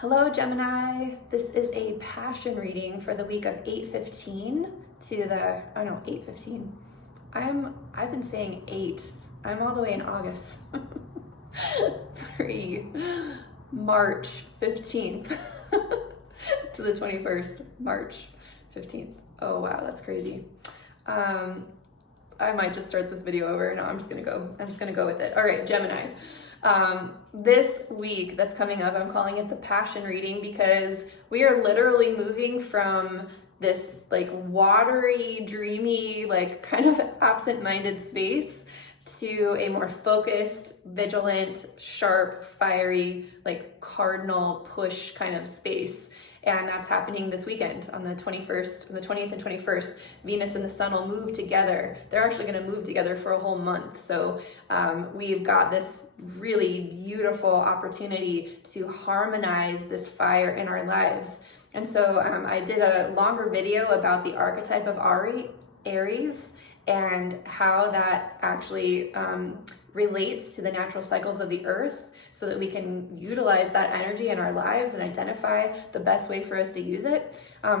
Hello Gemini, this is a passion reading for the week of 8/15 to the, 8/15. I've been saying 8. I'm all the way in August. March 15th to the 21st, March 15th. Oh wow, that's crazy. I might just start this video over. No, I'm just gonna go with it. All right, Gemini. This week that's coming up, I'm calling it the passion reading because we are literally moving from this like watery, dreamy, like kind of absent-minded space to a more focused, vigilant, sharp, fiery, like cardinal push kind of space. And that's happening this weekend on the 21st, the 20th and 21st. Venus and the Sun will move together. They're actually going to move together for a whole month. So we've got this really beautiful opportunity to harmonize this fire in our lives. And so I did a longer video about the archetype of Aries and how that actually relates to the natural cycles of the earth so that we can utilize that energy in our lives and identify the best way for us to use it.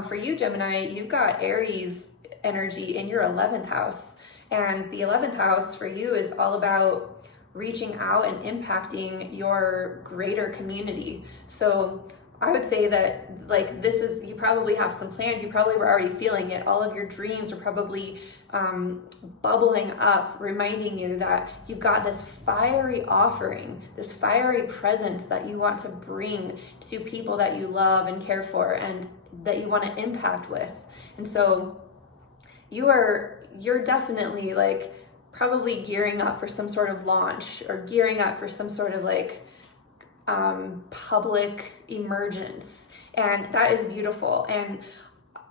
For you, Gemini, you've got Aries energy in your 11th house. And the 11th house for you is all about reaching out and impacting your greater community. So I would say that like you probably have some plans, you probably were already feeling it. All of your dreams are probably bubbling up, reminding you that you've got this fiery offering, this fiery presence that you want to bring to people that you love and care for and that you want to impact with. And so you're definitely like probably gearing up for some sort of launch or gearing up for some sort of like public emergence, and that is beautiful. And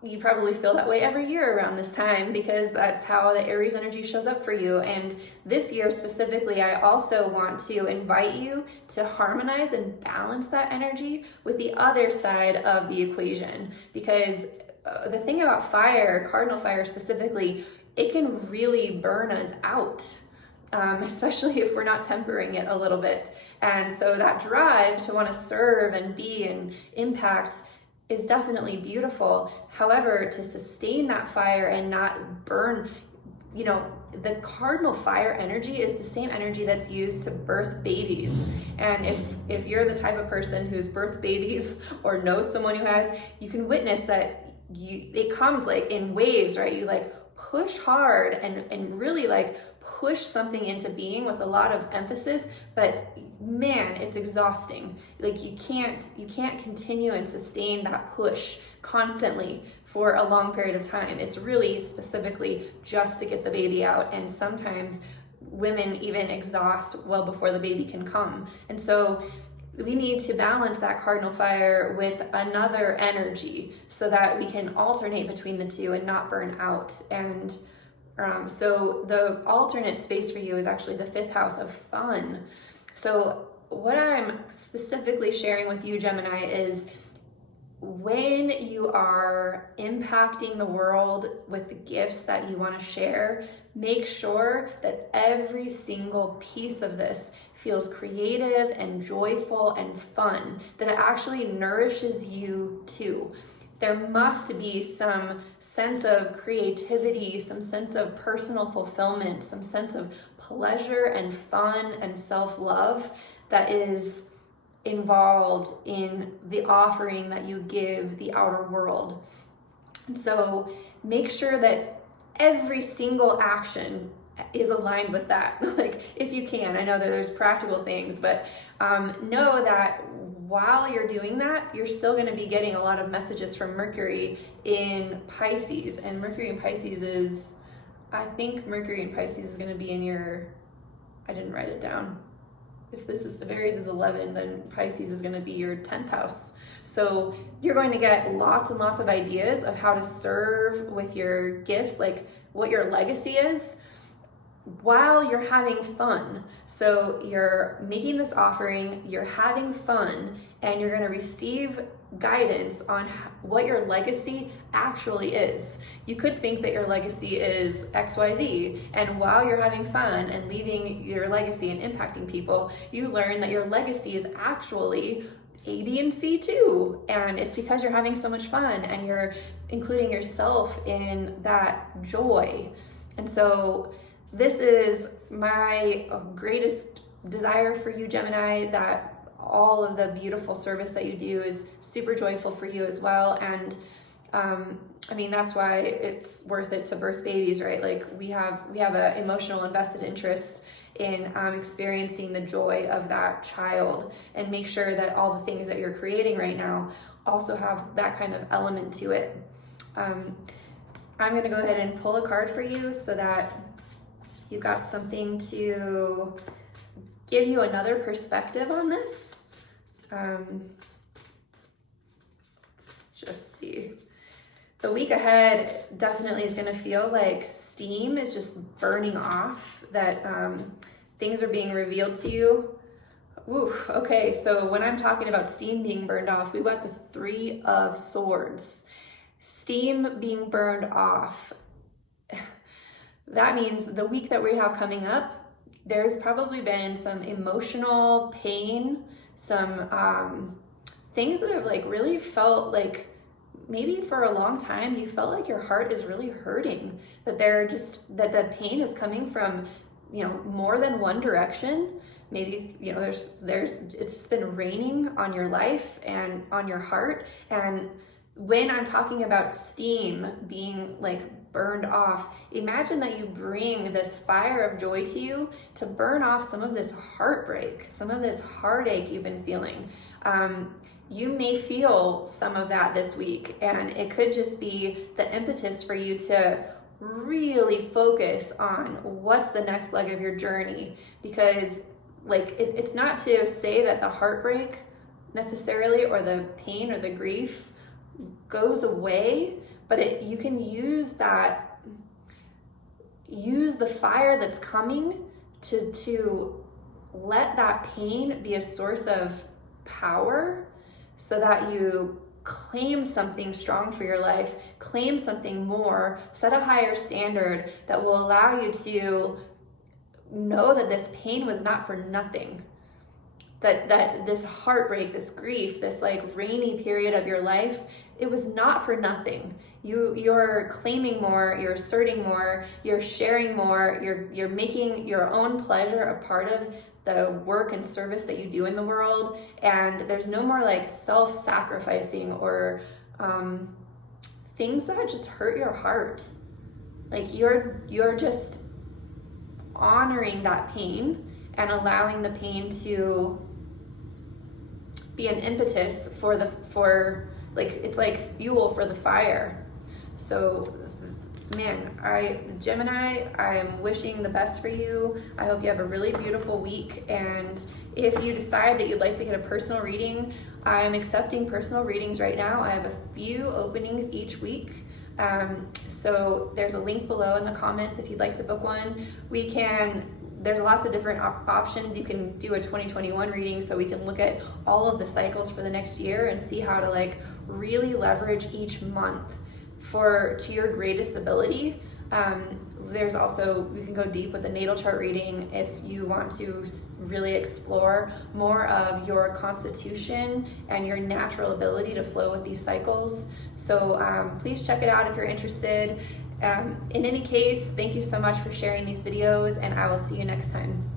you probably feel that way every year around this time because that's how the Aries energy shows up for you. And this year specifically, I also want to invite you to harmonize and balance that energy with the other side of the equation, because the thing about fire, cardinal fire specifically, it can really burn us out. Especially if we're not tempering it a little bit. And so that drive to want to serve and be and impact is definitely beautiful. However, to sustain that fire and not burn, the cardinal fire energy is the same energy that's used to birth babies. And if you're the type of person who's birthed babies or knows someone who has, you can witness that it comes like in waves, right? You like push hard and really like push something into being with a lot of emphasis, but man, it's exhausting. Like you can't continue and sustain that push constantly for a long period of time. It's really specifically just to get the baby out, and sometimes women even exhaust well before the baby can come. And so we need to balance that cardinal fire with another energy so that we can alternate between the two and not burn out. And so the alternate space for you is actually the 5th house of fun. So what I'm specifically sharing with you, Gemini, is when you are impacting the world with the gifts that you want to share, make sure that every single piece of this feels creative and joyful and fun, that it actually nourishes you too. There must be some sense of creativity, some sense of personal fulfillment, some sense of pleasure and fun and self-love that is involved in the offering that you give the outer world. And so make sure that every single action is aligned with that. Like if you can, I know that there's practical things, but know that while you're doing that, you're still going to be getting a lot of messages from Mercury in Pisces. And Mercury in Pisces is, I think Mercury in Pisces is going to be in your, I didn't write it down. If Aries is 11, then Pisces is going to be your 10th house. So you're going to get lots and lots of ideas of how to serve with your gifts, like what your legacy is, while you're having fun. So you're making this offering, you're having fun, and you're going to receive guidance on what your legacy actually is. You could think that your legacy is XYZ, and while you're having fun and leaving your legacy and impacting people, you learn that your legacy is actually A, B, and C too. And it's because you're having so much fun and you're including yourself in that joy. And so this is my greatest desire for you, Gemini, that all of the beautiful service that you do is super joyful for you as well. And I mean, that's why it's worth it to birth babies, right? Like we have an emotional invested interest in experiencing the joy of that child, and make sure that all the things that you're creating right now also have that kind of element to it. I'm going to go ahead and pull a card for you so that you've got something to give you another perspective on this. Let's just see. The week ahead definitely is going to feel like steam is just burning off, that things are being revealed to you. Oof, okay, so when I'm talking about steam being burned off, we've got the Three of Swords. Steam being burned off. That means the week that we have coming up, there's probably been some emotional pain, some things that have like really felt like maybe for a long time you felt like your heart is really hurting, that that the pain is coming from, you know, more than one direction. Maybe, you know, it's been raining on your life and on your heart. And when I'm talking about steam being like burned off, imagine that you bring this fire of joy to you to burn off some of this heartbreak, some of this heartache you've been feeling. You may feel some of that this week, and it could just be the impetus for you to really focus on what's the next leg of your journey. Because like it's not to say that the heartbreak necessarily, or the pain or the grief goes away, but you can use the fire that's coming to let that pain be a source of power, so that you claim something strong for your life, claim something more, set a higher standard that will allow you to know that this pain was not for nothing. That this heartbreak, this grief, this like rainy period of your life, it was not for nothing. You're claiming more, you're asserting more, you're sharing more, you're making your own pleasure a part of the work and service that you do in the world. And there's no more like self-sacrificing or things that just hurt your heart. Like you're just honoring that pain and allowing the pain to be an impetus for like, it's like fuel for the fire. So man, Gemini, I'm wishing the best for you. I hope you have a really beautiful week. And if you decide that you'd like to get a personal reading, I'm accepting personal readings right now. I have a few openings each week. So there's a link below in the comments if you'd like to book one. There's lots of different options. You can do a 2021 reading, so we can look at all of the cycles for the next year and see how to like really leverage each month to your greatest ability. There's also, you can go deep with the natal chart reading if you want to really explore more of your constitution and your natural ability to flow with these cycles. So please check it out if you're interested. In any case, thank you so much for sharing these videos, and I will see you next time.